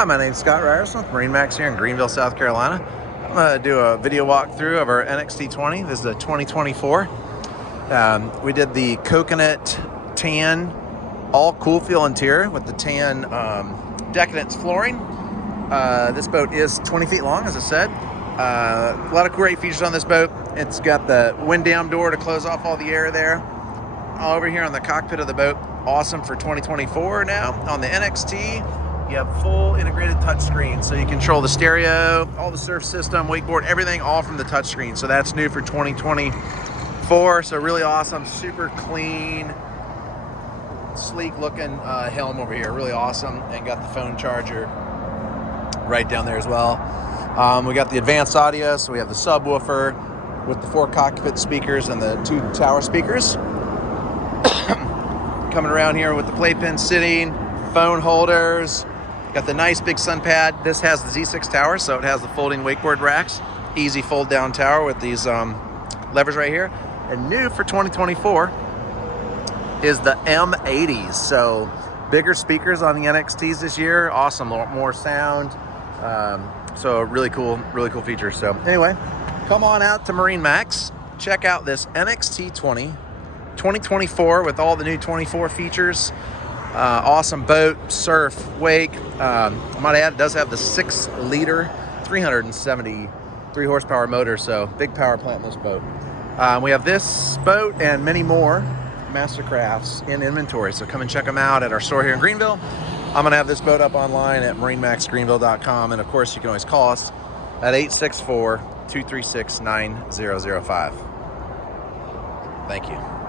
Hi, my name's Scott Ryerson with MarineMax here in Greenville, South Carolina. I'm going to do a video walkthrough of our NXT20. This is a 2024. We did the coconut tan, all cool feel interior with the tan decadence flooring. This boat is 20 feet long, as I said. A lot of great features on this boat. It's got the wind down door to close off all the air there. All over here on the cockpit of the boat, awesome for 2024 now. On the NXT, you have full integrated touchscreen, so you control the stereo, all the surf system, wakeboard, everything, all from the touchscreen. So that's new for 2024. So really awesome, super clean, sleek looking helm over here. Really awesome, and got the phone charger right down there as well. We got the advanced audio, so we have the subwoofer with the 4 cockpit speakers and the 2 tower speakers. Coming around here with the playpen sitting, phone holders. Got the nice big sun pad. This has the Z6 tower, so it has the folding wakeboard racks. Easy fold down tower with these levers right here. And new for 2024 is the M80s. So bigger speakers on the NXTs this year. Awesome, more sound. So really cool feature. So anyway, come on out to MarineMax. Check out this NXT20 2024 with all the new 24 features. Awesome boat, surf, wake. I might add, it does have the 6-liter, 373 horsepower motor, so big power plant in this boat. We have this boat and many more Mastercrafts in inventory, so come and check them out at our store here in Greenville. I'm going to have this boat up online at MarineMaxGreenville.com, and of course you can always call us at 864-236-9005. Thank you.